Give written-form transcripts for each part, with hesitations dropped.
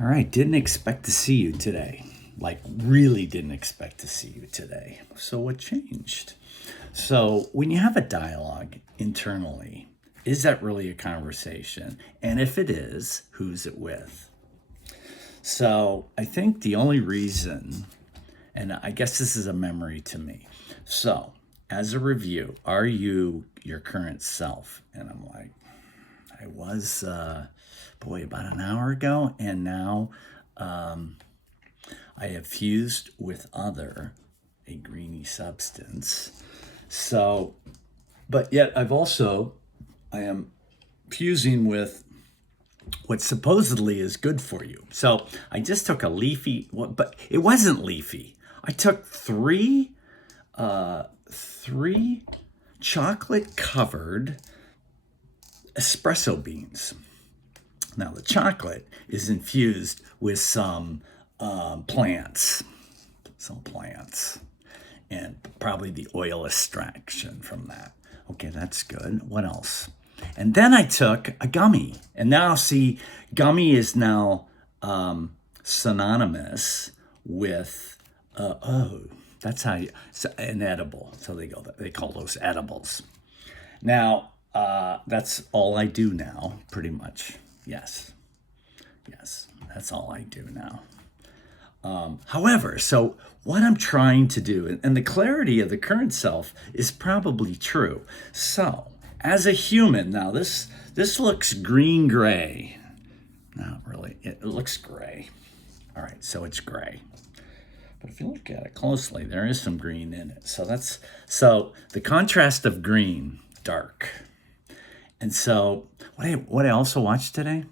All right, didn't expect to see you today. Like, really didn't expect to see you today. So, what changed? So, when you have a dialogue internally, is that really a conversation? And if it is, who's it with? So, I think the only reason, and I guess this is a memory to me. So, as a review, are you your current self? And I'm like, I was, about an hour ago, and now I have fused with a greeny substance. So, but yet I am fusing with what supposedly is good for you. So I just took a leafy, but it wasn't leafy. I took three chocolate covered espresso beans. Now the chocolate is infused with plants, some plants, and probably the oil extraction from that. Okay, that's good. What else? And then I took a gummy, and now see, gummy is now synonymous with that's how you an edible. So they call those edibles. Now that's all I do now, pretty much. Yes, that's all I do now. However, so what I'm trying to do, and the clarity of the current self is probably true. So, as a human, now this looks green gray. Not really. It looks gray. All right, so it's gray. But if you look at it closely, there is some green in it. So the contrast of green, dark. And so what I also watched today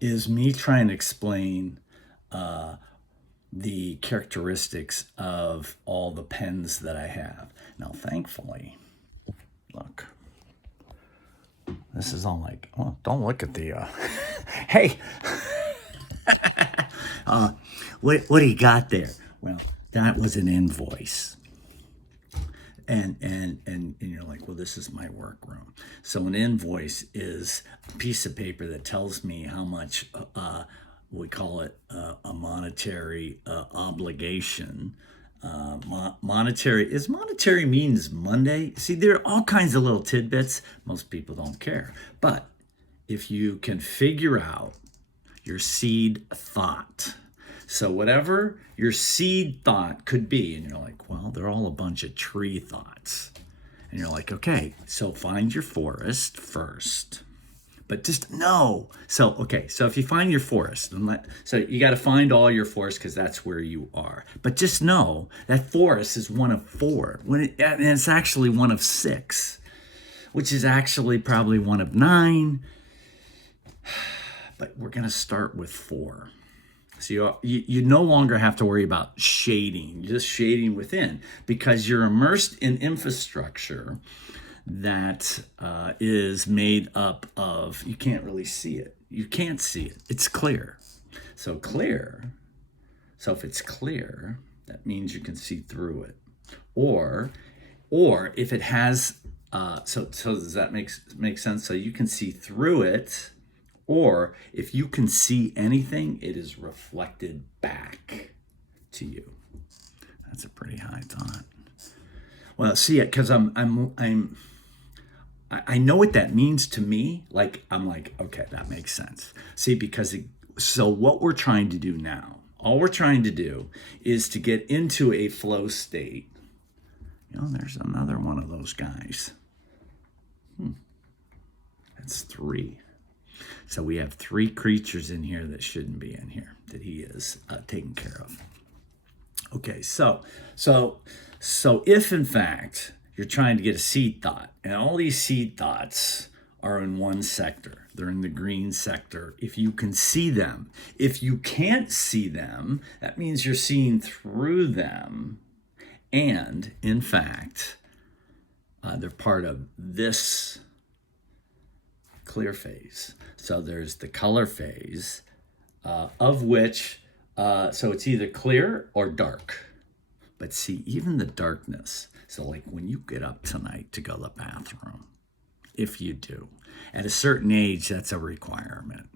is me trying to explain the characteristics of all the pens that I have. Now, thankfully, look, this is all like, oh, don't look at the, hey, what do you got there? Well, that was an invoice. And you're like, well, this is my workroom. So an invoice is a piece of paper that tells me how much we call it a monetary obligation. Monetary means Monday. See, there are all kinds of little tidbits. Most people don't care. But if you can figure out your seed thought, so whatever your seed thought could be, and you're like, well, they're all a bunch of tree thoughts. And you're like, okay, so find your forest first. But just no. So, okay, so if you find your forest, so you got to find all your forest because that's where you are. But just know that forest is one of four, and it's actually one of six, which is actually probably one of nine. But we're going to start with four. So you no longer have to worry about shading, just shading within, because you're immersed in infrastructure that is made up of, you can't really see it. You can't see it. It's clear. So if it's clear, that means you can see through it. Or if it has, so does that make sense? So you can see through it. Or if you can see anything, it is reflected back to you. That's a pretty high thought. Well, see it because I know what that means to me. Like I'm like, okay, that makes sense. See, so what we're trying to do now, all we're trying to do is to get into a flow state. There's another one of those guys. That's three. So we have three creatures in here that shouldn't be in here, that he is taking care of. Okay, so if in fact you're trying to get a seed thought, and all these seed thoughts are in one sector, they're in the green sector. If you can see them, if you can't see them, that means you're seeing through them. And in fact, they're part of this clear phase. So there's the color phase, of which, so it's either clear or dark. But see, even the darkness, so like when you get up tonight to go to the bathroom, if you do, at a certain age, that's a requirement.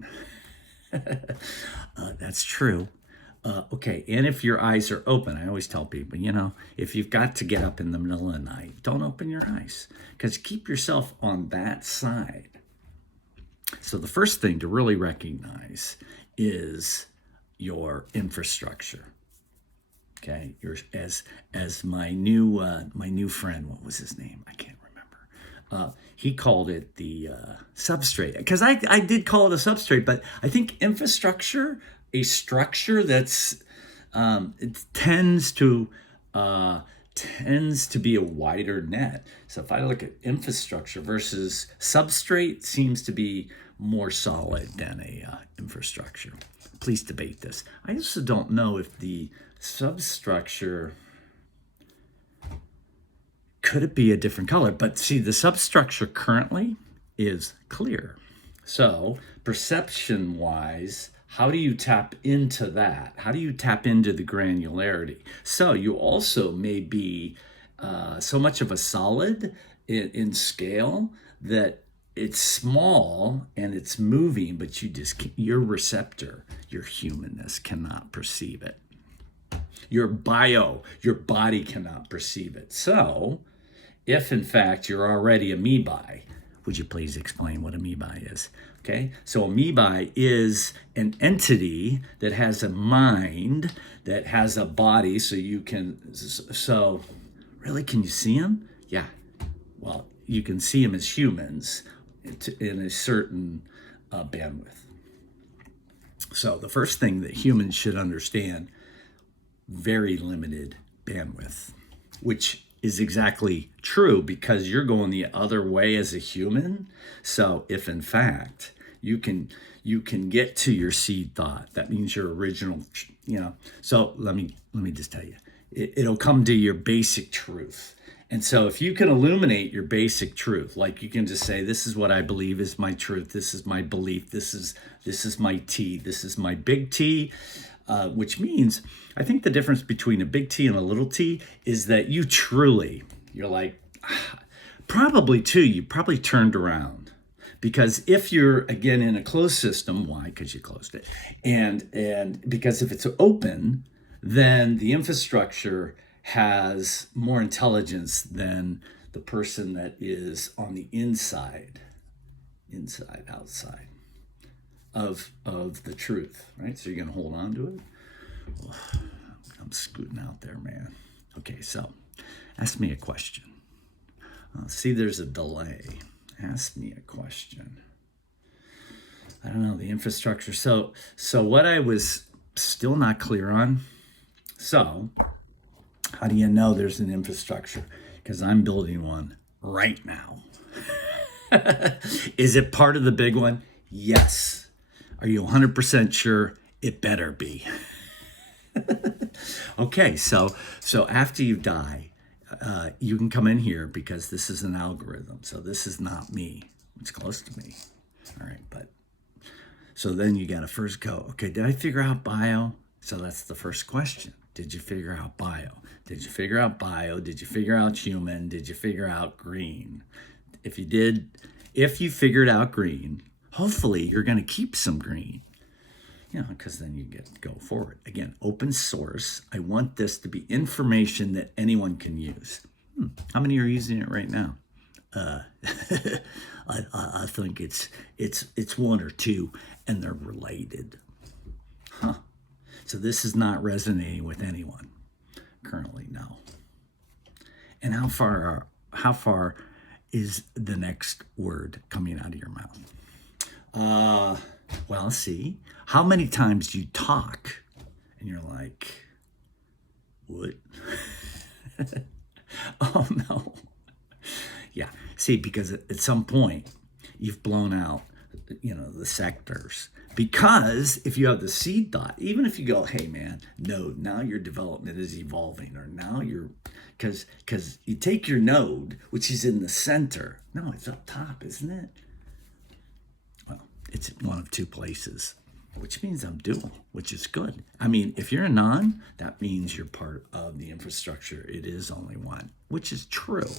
That's true. Okay, and if your eyes are open, I always tell people, if you've got to get up in the middle of the night, don't open your eyes because keep yourself on that side. So the first thing to really recognize is your infrastructure. Okay, as my new friend, what was his name? I can't remember. He called it the substrate because I did call it a substrate, but I think infrastructure, a structure that's it tends to be a wider net. So if I look at infrastructure versus substrate, seems to be more solid than a infrastructure. Please debate this. I also don't know if the substructure could it be a different color, but see the substructure currently is clear. So perception wise, how do you tap into that? How do you tap into the granularity? So you also may be so much of a solid in scale that it's small and it's moving, but your receptor, your humanness cannot perceive it. Your body cannot perceive it. So if in fact you're already amoebae, would you please explain what amoebae is? Okay, so amoebae is an entity that has a mind, that has a body, so really, can you see them? Yeah, well, you can see them as humans in a certain bandwidth. So the first thing that humans should understand, very limited bandwidth, which is exactly true because you're going the other way as a human. So if in fact you can get to your seed thought, that means your original, so let me just tell you, it'll come to your basic truth. And so if you can illuminate your basic truth, like you can just say, this is what I believe is my truth, this is my belief, this is my T, this is my big T, which means I think the difference between a big T and a little t is that you're like, probably too, you probably turned around. Because if you're, again, in a closed system, why? Because you closed it. And because if it's open, then the infrastructure has more intelligence than the person that is on the outside of the truth, right? So you're going to hold on to it. I'm scooting out there, man. Okay, so ask me a question. See, there's a delay. Ask me a question. I don't know, the infrastructure. So what I was still not clear on. So how do you know there's an infrastructure? Because I'm building one right now. Is it part of the big one? Yes. Are you 100% sure? It better be. Okay, so after you die, you can come in here because this is an algorithm. So this is not me. It's close to me. All right, but so then you got to first go, okay, did I figure out bio? So that's the first question. Did you figure out bio? Did you figure out bio? Did you figure out human? Did you figure out green? If you figured out green, hopefully you're going to keep some green. Because then you get to go forward. Again, open source. I want this to be information that anyone can use. How many are using it right now? I think it's one or two, and they're related. So this is not resonating with anyone currently, no. And how far is the next word coming out of your mouth? Well, see, how many times do you talk and you're like, what? Oh, no. Yeah. See, because at some point you've blown out, the sectors. Because if you have the seed thought, even if you go, hey, man, node, now your development is evolving, or now because you take your node, which is in the center. No, it's up top, isn't it? Well, it's one of two places, which means I'm dual, which is good. I mean, if you're a non, that means you're part of the infrastructure. It is only one, which is true.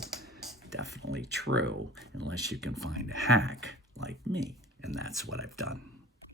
Definitely true, unless you can find a hack like me. And that's what I've done.